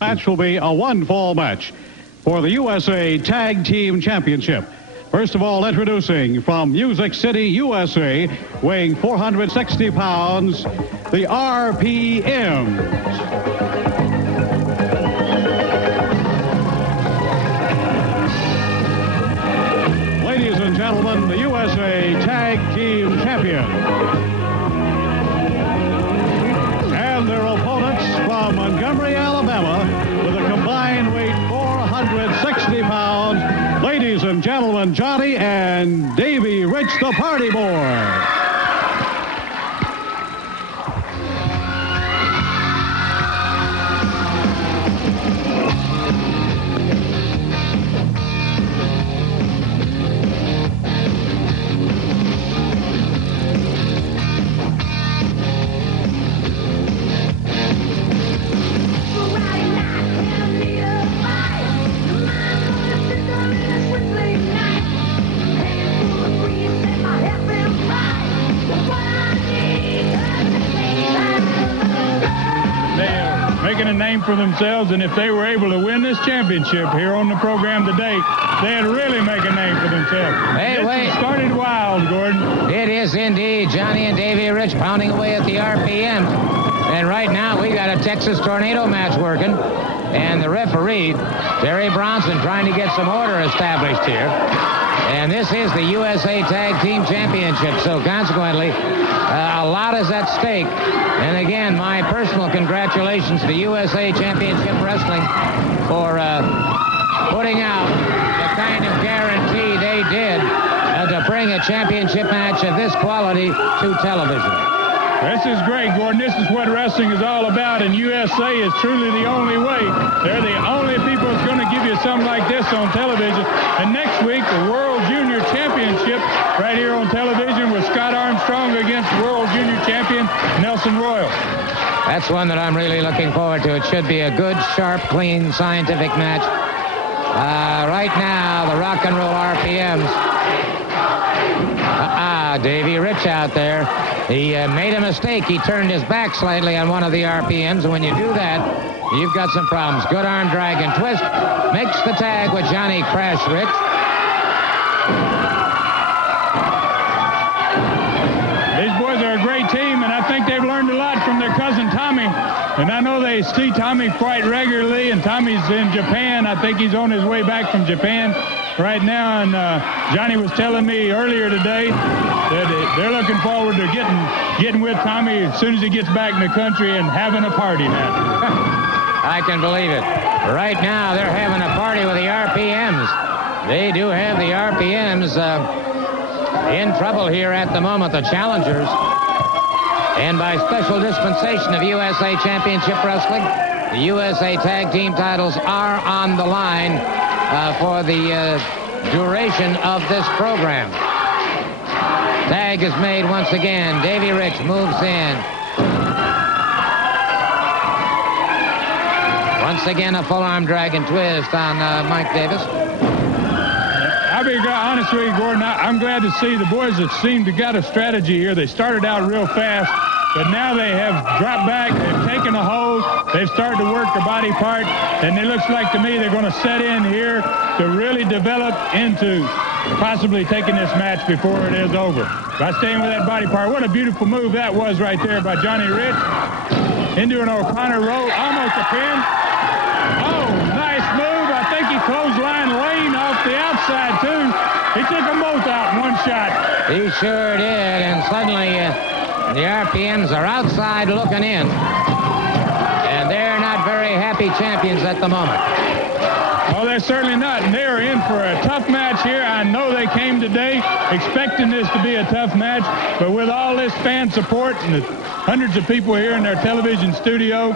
Match will be a one-fall match for the USA Tag Team Championship. First of all, introducing from Music City, USA, weighing 460 pounds, the RPMs. Ladies and gentlemen, the USA Tag Team Champion. And their opponents from Montgomery, Alabama, with a combined weight 460 pounds. Ladies and gentlemen, Johnny and Davey Rich, the Party Boy. Making a name for themselves, and if they were able to win this championship here on the program today, they'd really make a name for themselves. Hey, wait. Started wild, Gordon. It is indeed. Johnny and Davey Rich pounding away at the RPM. And right now we got a Texas Tornado match working, and the referee, Terry Bronson, trying to get some order established here. And this is the USA Tag Team Championship, so consequently, a lot is at stake. And again, my personal congratulations to USA Championship Wrestling for putting out the kind of guarantee they did to bring a championship match of this quality to television. This is great, Gordon. This is what wrestling is all about, and USA is truly the only way. They're the only people that's going to give you something like this on television. And next week, the World Junior Championship right here on television with Scott Armstrong against World Junior Champion Nelson Royal. That's one that I'm really looking forward to. It should be a good, sharp, clean, scientific match. Right now, the rock and roll RPMs. Davey Rich out there. He made a mistake. He turned his back slightly on one of the RPMs, and when you do that, you've got some problems. Good arm drag and twist. Makes the tag with Johnny Crash Rich. These boys are a great team, and I think they've learned a lot from their cousin Tommy. And I know they see Tommy quite regularly, and Tommy's in Japan. I think he's on his way back from Japan right now, and Johnny was telling me earlier today that they're looking forward to getting with Tommy as soon as he gets back in the country and having a party now. I can believe it. Right now, they're having a party with the RPMs. They do have the RPMs in trouble here at the moment, the challengers. And by special dispensation of USA Championship Wrestling, the USA Tag Team titles are on the line for the duration of this program. Tag is made once again. Davey Rich moves in. Once again, a full arm drag and twist on Mike Davis. I'll be honest with you, Gordon. I'm glad to see the boys that seem to got a strategy here. They started out real fast, but now they have dropped back. They've taken a hold. They've started to work the body part, and it looks like to me they're going to set in here to really develop into possibly taking this match before it is over. By staying with that body part. What a beautiful move that was right there by Johnny Rich. Into an O'Connor roll, almost a pin. Oh, nice move. I think he clotheslined Lane off the outside, too. He took them both out in one shot. He sure did, and suddenly the RPMs are outside looking in. And they're not very happy champions at the moment. Oh, they're certainly not, and they're in for a tough match here. I know they came today expecting this to be a tough match, but with all this fan support and the hundreds of people here in their television studio,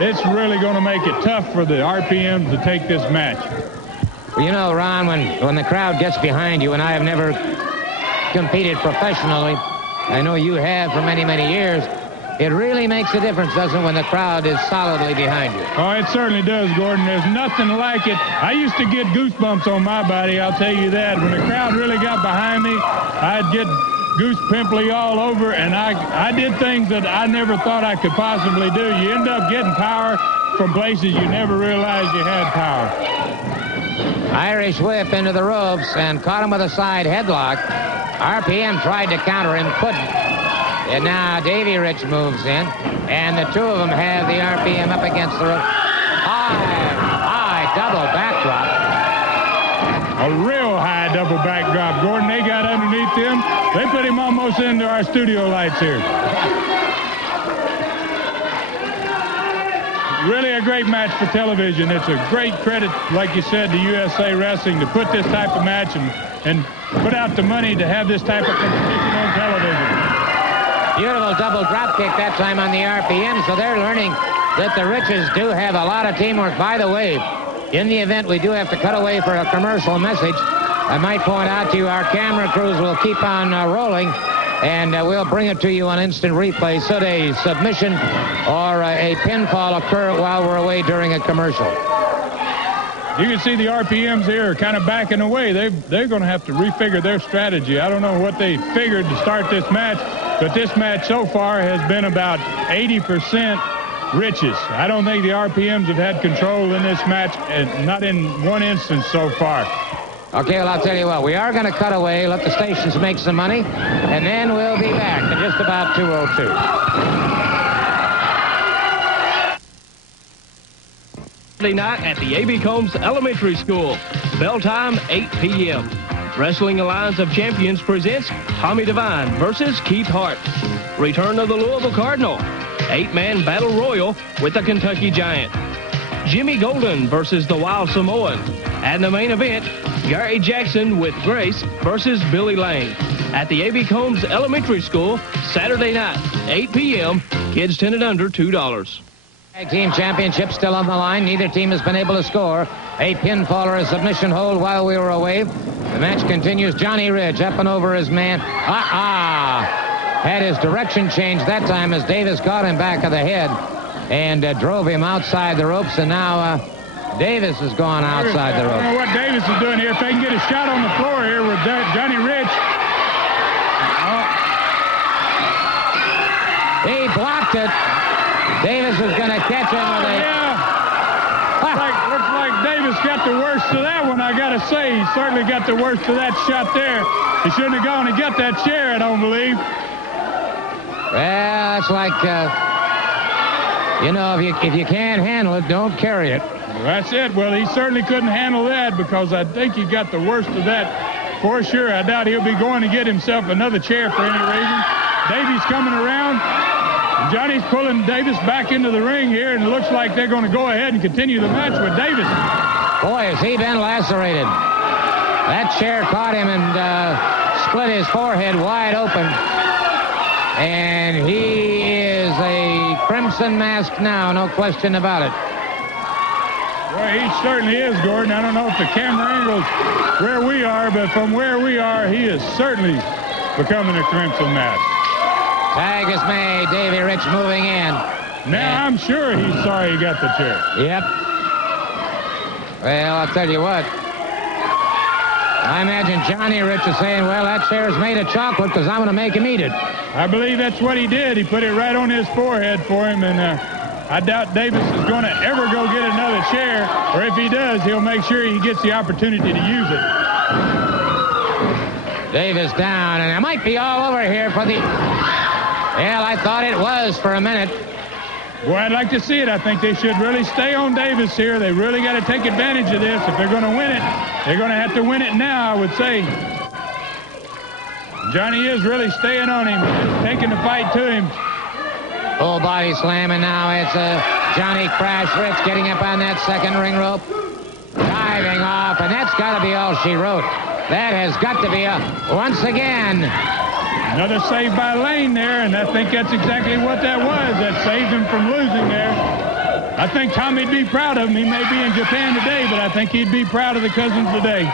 it's really going to make it tough for the RPMs to take this match. Well, you know, Ron, when the crowd gets behind you, and I have never competed professionally, I know you have for many, many years, it really makes a difference, doesn't it, when the crowd is solidly behind you? Oh, it certainly does, Gordon. There's nothing like it. I used to get goosebumps on my body, I'll tell you that. When the crowd really got behind me, I'd get goose pimply all over, and I did things that I never thought I could possibly do. You end up getting power from places you never realized you had power. Irish whip into the ropes and caught him with a side headlock. RPM tried to counter him, couldn't. And now Davey Rich moves in, and the two of them have the RPM up against the rope. High double backdrop. A real high double backdrop, Gordon. They got underneath him. They put him almost into our studio lights here. Really a great match for television. It's a great credit, like you said, to USA Wrestling to put this type of match and put out the money to have this type of competition on television. Beautiful double drop kick that time on the RPM, so they're learning that the Riches do have a lot of teamwork. By the way, in the event we do have to cut away for a commercial message, I might point out to you our camera crews will keep on rolling, and we'll bring it to you on instant replay should a submission or a pinfall occur while we're away during a commercial. You can see the RPMs here kind of backing away. They're going to have to refigure their strategy. I don't know what they figured to start this match, but this match so far has been about 80% Riches. I don't think the RPMs have had control in this match, and not in one instance so far. Okay, well, I'll tell you what. We are going to cut away, let the stations make some money, and then we'll be back in just about 2:02. Night at the A.B. Combs Elementary School. Bell time, 8 p.m. Wrestling Alliance of Champions presents Tommy Devine versus Keith Hart. Return of the Louisville Cardinal. 8-man battle royal with the Kentucky Giant. Jimmy Golden versus the Wild Samoan. And the main event, Gary Jackson with Grace versus Billy Lane. At the A.B. Combs Elementary School, Saturday night, 8 p.m. Kids 10 and under, $2. Tag team championship still on the line. Neither team has been able to score a pinfall or a submission hold while we were away. The match continues. Johnny Ridge up and over his man. Had his direction changed that time as Davis got him back of the head and drove him outside the ropes. And now Davis has gone outside the ropes. I don't know what Davis is doing here. If they can get a shot on the floor here with Johnny Ridge. He blocked it. Davis is going to catch him with a... Looks like Davis got the worst of that one, I got to say. He certainly got the worst of that shot there. He shouldn't have gone and got that chair, I don't believe. Well, it's like, if you can't handle it, don't carry it. Well, that's it. Well, he certainly couldn't handle that because I think he got the worst of that for sure. I doubt he'll be going to get himself another chair for any reason. Davy's coming around. Johnny's pulling Davis back into the ring here, and it looks like they're going to go ahead and continue the match with Davis. Boy, has he been lacerated. That chair caught him and split his forehead wide open. And he is a crimson mask now, no question about it. Well, he certainly is, Gordon. I don't know if the camera angle's where we are, but from where we are, he is certainly becoming a crimson mask. Tag is made. Davey Rich moving in. Now I'm sure he's sorry he got the chair. Yep. Well, I'll tell you what. I imagine Johnny Rich is saying, well, that chair's made of chocolate because I'm going to make him eat it. I believe that's what he did. He put it right on his forehead for him, and I doubt Davis is going to ever go get another chair, or if he does, he'll make sure he gets the opportunity to use it. Davis down, and it might be all over here for the... Well, I thought it was for a minute. Boy, I'd like to see it. I think they should really stay on Davis here. They really got to take advantage of this. If they're going to win it, they're going to have to win it now, I would say. Johnny is really staying on him, taking the fight to him. Full body slam, and now it's Johnny Crash Rich getting up on that second ring rope. Diving off, and that's got to be all she wrote. That has got to be once again. Another save by Lane there, and I think that's exactly what that was. That saved him from losing there. I think Tommy'd be proud of him. He may be in Japan today, but I think he'd be proud of the cousins today.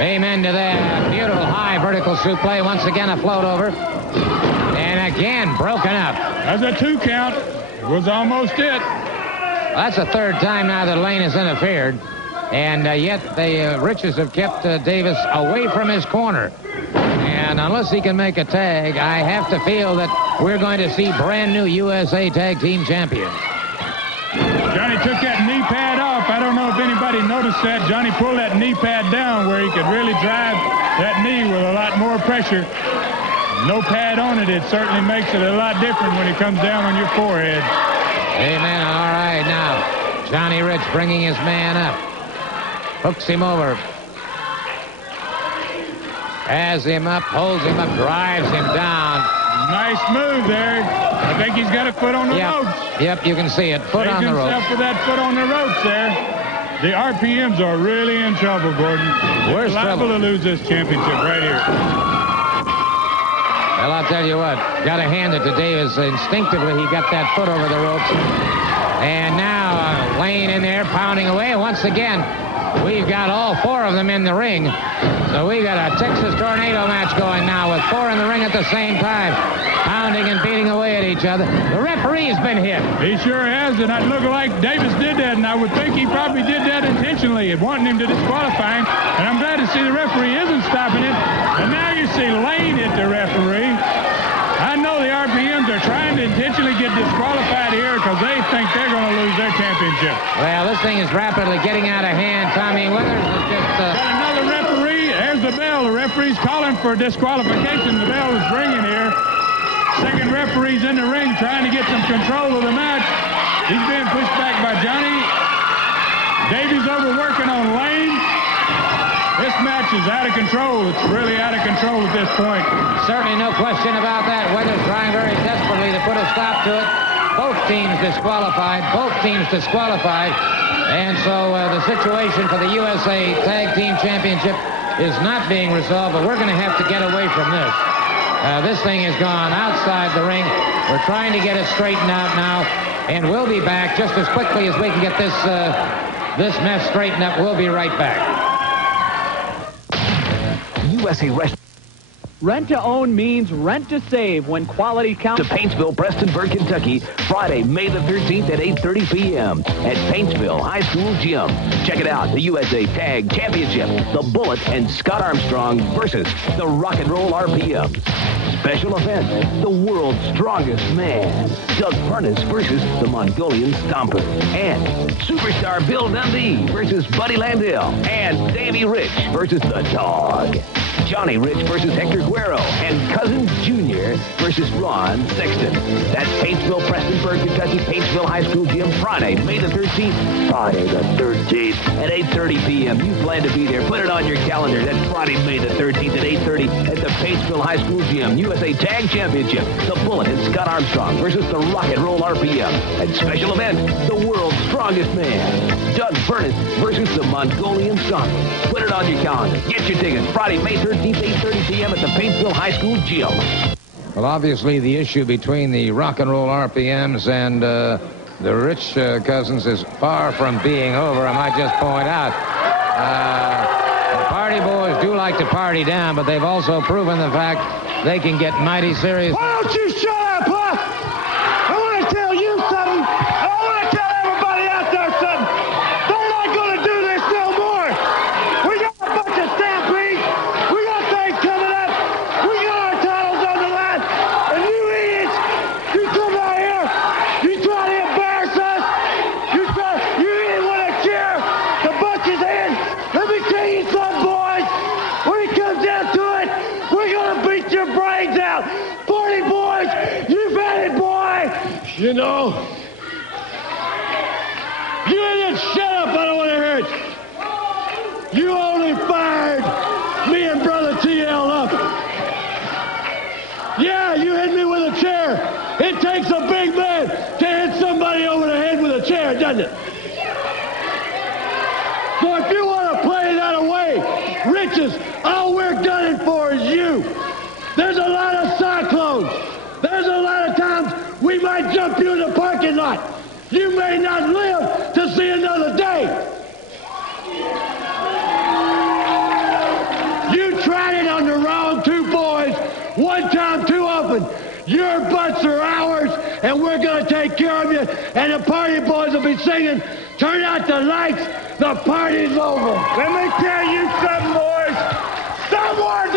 Amen to that. Beautiful high vertical suplex. Once again, a float over. And again, broken up. That's a 2 count. It was almost it. Well, that's the third time now that Lane has interfered. And yet the Riches have kept Davis away from his corner. And And unless he can make a tag, I have to feel that we're going to see brand new USA Tag Team Champions. Johnny took that knee pad off. I don't know if anybody noticed that. Johnny pulled that knee pad down where he could really drive that knee with a lot more pressure. No pad on it. It certainly makes it a lot different when it comes down on your forehead. Amen. All right, now, Johnny Rich bringing his man up. Hooks him over. Has him up, holds him up, drives him down. Nice move there. I think he's got a foot on the ropes. Yep, you can see it. Foot on the ropes. Himself with that foot on the ropes there. The RPMs are really in trouble, Gordon. We're liable to lose this championship right here. Well, I'll tell you what. Got to hand it to Davis. Instinctively, he got that foot over the ropes. And now Lane in there pounding away. Once again, we've got all four of them in the ring. So we've got a Texas Tornado match going now with four in the ring at the same time, pounding and beating away at each other. The referee's been hit. He sure has, and it looked like Davis did that, and I would think he probably did that intentionally, wanting him to disqualify him. And I'm glad to see the referee isn't stopping it. And now you see Lane hit the referee. I know the RPMs are trying to intentionally get disqualified here because they think they're going to lose their championship. Well, this thing is rapidly getting out of hand. Tommy Withers is just... Got another referee. There's the bell. The referee's calling for disqualification. The bell is ringing here. Second referee's in the ring trying to get some control of the match. He's being pushed back by Johnny. Davey's overworking on Lane. This match is out of control. It's really out of control at this point. Certainly no question about that. Weather's trying very desperately to put a stop to it. Both teams disqualified. Both teams disqualified. And so the situation for the USA Tag Team Championship is not being resolved, but we're going to have to get away from this. This thing has gone outside the ring. We're trying to get it straightened out now, and we'll be back just as quickly as we can get this mess straightened up. We'll be right back. USA Wrestling. Rent to own means rent to save when quality counts. To Paintsville, Prestonburg, Kentucky, Friday, May the 13th at 8:30 p.m. at Paintsville High School Gym. Check it out, the USA Tag Championship, the Bullet and Scott Armstrong versus the Rock and Roll RPMs. Special event, the world's strongest man, Doug Furnace versus the Mongolian Stomper. And superstar Bill Dundee versus Buddy Landell. And Davey Rich versus the Dog. Johnny Rich versus Hector Guerrero, and Cousins Jr. versus Ron Sexton. That's Paintsville, Prestonburg, Kentucky, Paintsville High School Gym, Friday, May the 13th. Friday the 13th at 8:30 p.m. You plan to be there. Put it on your calendar. That's Friday, May the 13th at 8:30 at the Paintsville High School Gym. USA Tag Championship. The Bullet and Scott Armstrong versus the Rock and Roll RPM. And special event, the world's strongest man, Doug Furnace versus the Mongolian Stomper. Put it on your calendar. Get your tickets. Friday, May 13th. 8:30 p.m. at the Paintsville High School Gym. Well, obviously, the issue between the Rock and Roll RPMs and the Rich Cousins is far from being over, I might just point out. The party boys do like to party down, but they've also proven the fact they can get mighty serious. Why don't you shut up, huh? I want to tell you something. I want to tell everybody out there something. They're not going to do this no more. We got a bunch of stampedes. We got things coming up. We got our titles on the line. And you idiots, you come out here, you try to embarrass us. You didn't want to cheer the Bucks' in. Let me tell you something, boys. When it comes down to it, we're going to beat your brains out. Party boys, you've had it, boy. You know, you idiots, shut up. I don't want to hear it. You only fired me and Brother TL up. Yeah, you hit me with a chair. It takes a big man to hit somebody over the head with a chair, doesn't it? So if you want to play that away, Riches, all we're gunning for is you. There's a lot of cyclones. There's a lot of times we might jump you in the parking lot. You may not live to see another day. You tried it on the wrong two boys, one time too often. Your butts are ours, and we're going to take care of you, and the party boys will be singing, turn out the lights, the party's over. Let me tell you something, boys. Someone's